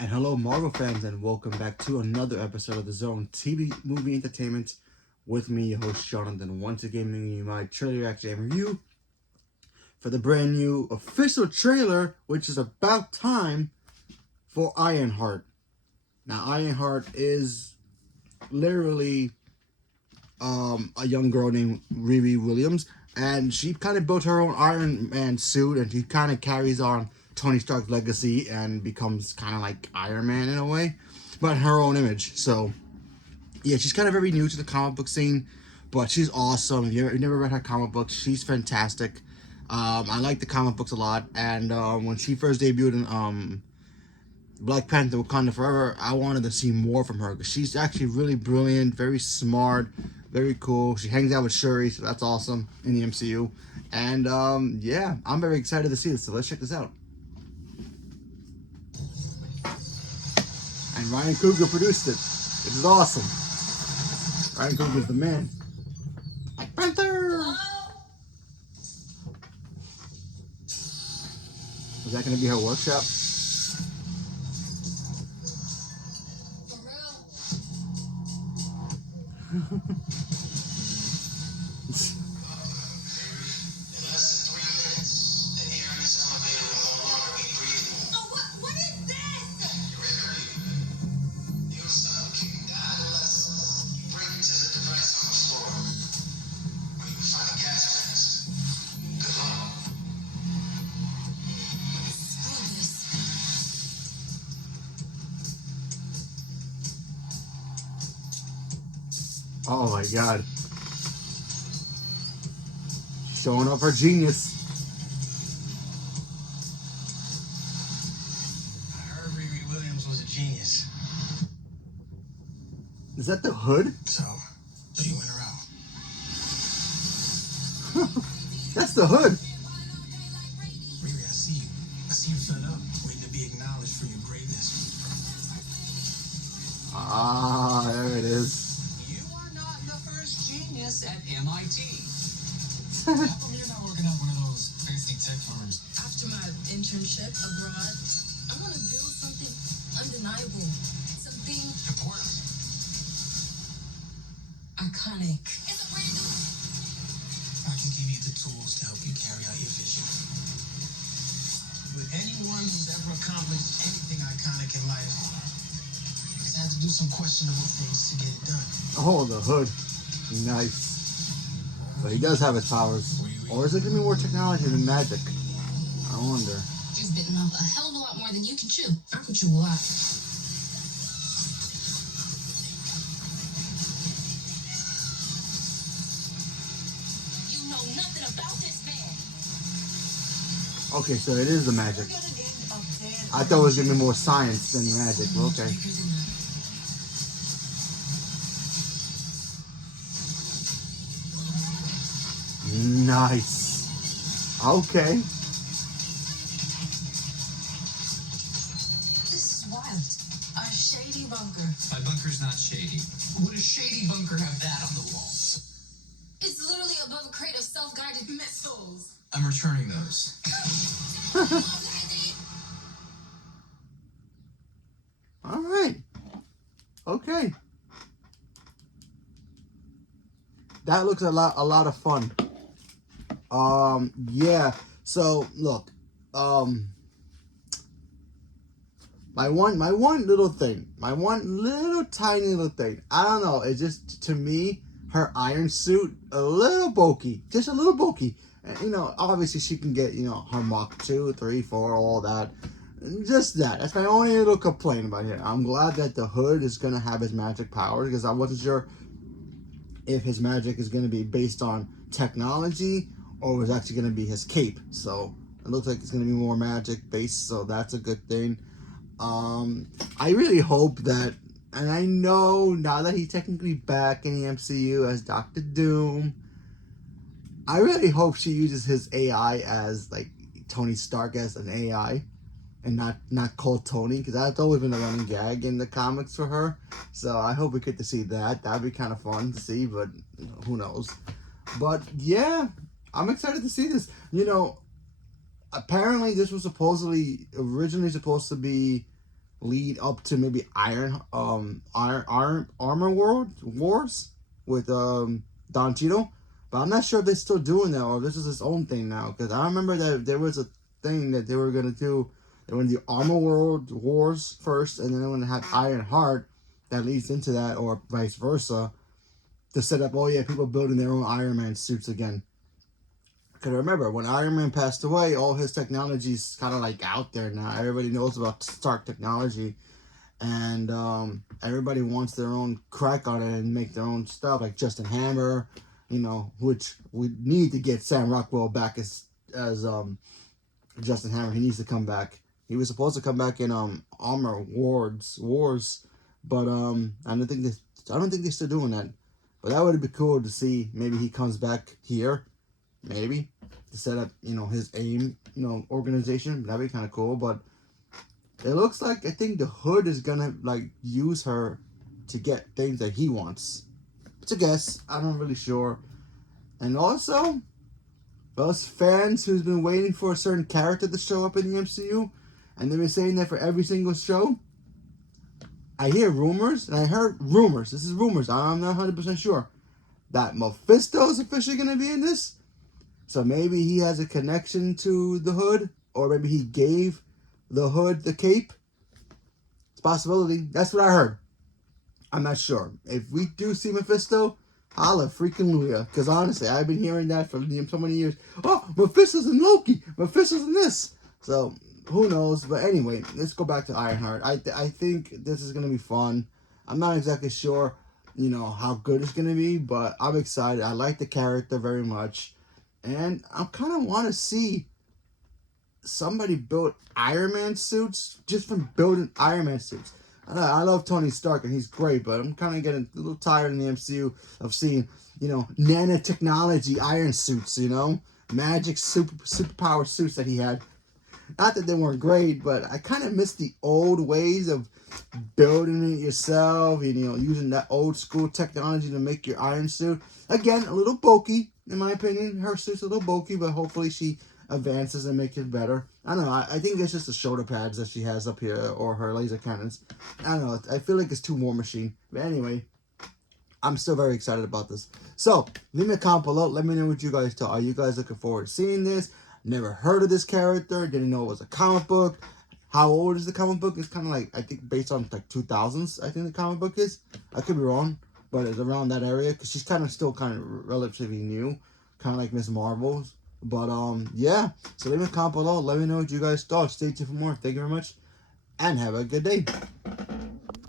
And hello, Marvel fans, and welcome back to another episode of the Zone TV Movie Entertainment with me, your host Jonathan. Once again, bringing you my trailer reaction and review for the brand new official trailer, which is about time for Ironheart. Now, Ironheart is literally a young girl named Riri Williams, and she kind of built her own Iron Man suit, and she kind of carries on Tony Stark's legacy and becomes kind of like Iron Man in a way, but in her own image. So, yeah, she's kind of very new to the comic book scene, but she's awesome. If you've never read her comic books, she's fantastic. I like the comic books a lot, and when she first debuted in Black Panther Wakanda Forever, I wanted to see more from her because she's actually really brilliant, very smart, very cool. She hangs out with Shuri, so that's awesome in the MCU. And yeah, I'm very excited to see this, so let's check this out. And Ryan Coogler produced it. This is awesome. Ryan Coogler's the man. Black Panther! Is that going to be her workshop? Oh my god. Showing off her genius. I heard Riri Williams was a genius. Is that the hood? So you went her out. That's the hood. Riri, I see you. I see you fed up, waiting to be acknowledged for your greatness. Ah, there it is. You are not the first genius at MIT. How come you're not working at one of those fancy tech firms? After my internship abroad, I want to build something undeniable, something Important. iconic. I can give you the tools to help you carry out your vision. But anyone who's ever accomplished anything iconic in life has had to do some questionable things to get it done. Oh, the hood. Nice. But he does have his powers. Or is it going to be more technology than magic? I wonder. You've bitten off a hell of a lot more than you can chew. I can chew a lot. You know nothing about this man. Okay, so it is the magic. I thought it was going to be more science than magic. Well, okay. Bigger than that. Nice. Okay. This is wild. A shady bunker. My bunker's not shady. Would a shady bunker have that on the wall? It's literally above a crate of self-guided missiles. I'm returning those. All right. Okay. That looks a lot of fun. Yeah. So look, my one little thing, my one little tiny little thing. I don't know. It's just, to me, her iron suit a little bulky, just a little bulky. And, you know, obviously she can get, you know, her Mach 2, 3, 4, all that. Just that. That's my only little complaint about it. I'm glad that the hood is gonna have his magic powers, because I wasn't sure if his magic is gonna be based on technology or was actually gonna be his cape. So it looks like it's gonna be more magic based, so that's a good thing. I really hope that, and I know now that he's technically back in the MCU as Doctor Doom, I really hope she uses his AI as like Tony Stark as an AI and not called Tony, because that's always been a running gag in the comics for her. So I hope we get to see that. That'd be kind of fun to see, but you know, who knows. But yeah, I'm excited to see this. You know, apparently this was originally supposed to be lead up to maybe Armor World Wars with Don Cheadle. But I'm not sure if they're still doing that or this is his own thing now. Because I remember that there was a thing that they were gonna do. They were gonna do Armor World Wars first, and then they're gonna have Ironheart that leads into that, or vice versa, to set up. Oh yeah, people building their own Iron Man suits again. Because remember, when Iron Man passed away, all his technology's kind of like out there now. Everybody knows about Stark technology. And everybody wants their own crack on it and make their own stuff. Like Justin Hammer, you know, which we need to get Sam Rockwell back as Justin Hammer. He needs to come back. He was supposed to come back in Armor Wars, but I don't think they're still doing that. But that would be cool to see. Maybe he comes back here. Maybe to set up, you know, his AIM, you know, organization. That'd be kind of cool. But it looks like I think the Hood is gonna like use her to get things that he wants. It's a guess. I'm not really sure. And also, those fans who's been waiting for a certain character to show up in the MCU, and they've been saying that for every single show. I hear rumors, and I heard rumors. This is rumors. I'm not 100% sure that Mephisto is officially gonna be in this. So maybe he has a connection to the Hood, or maybe he gave the Hood the cape. It's a possibility. That's what I heard. I'm not sure. If we do see Mephisto, holla freaking Luya. Because honestly, I've been hearing that for so many years. Oh, Mephisto's in Loki. Mephisto's in this. So who knows? But anyway, let's go back to Ironheart. I think this is gonna be fun. I'm not exactly sure, you know, how good it's gonna be, but I'm excited. I like the character very much. And I kind of want to see somebody build Iron Man suits just from building Iron Man suits. I love Tony Stark and he's great, but I'm kind of getting a little tired in the MCU of seeing, you know, nanotechnology iron suits, you know, magic superpower suits that he had. Not that they weren't great, but I kind of miss the old ways of building it yourself, you know, using that old school technology to make your iron suit. Again, a little bulky, in my opinion. Her suit's a little bulky, but hopefully she advances and makes it better. I don't know. I think it's just the shoulder pads that she has up here, or her laser cannons. I don't know. I feel like it's too War Machine. But anyway, I'm still very excited about this. So, leave me a comment below. Let me know what you guys thought. Are you guys looking forward to seeing this? Never heard of this character. Didn't know it was a comic book. How old is the comic book? It's kind of like, I think, based on like 2000s, I think the comic book is. I could be wrong, but it's around that area. Because she's kind of still kind of relatively new. Kind of like Ms. Marvel. But, yeah. So leave me a comment below. Let me know what you guys thought. Stay tuned for more. Thank you very much. And have a good day.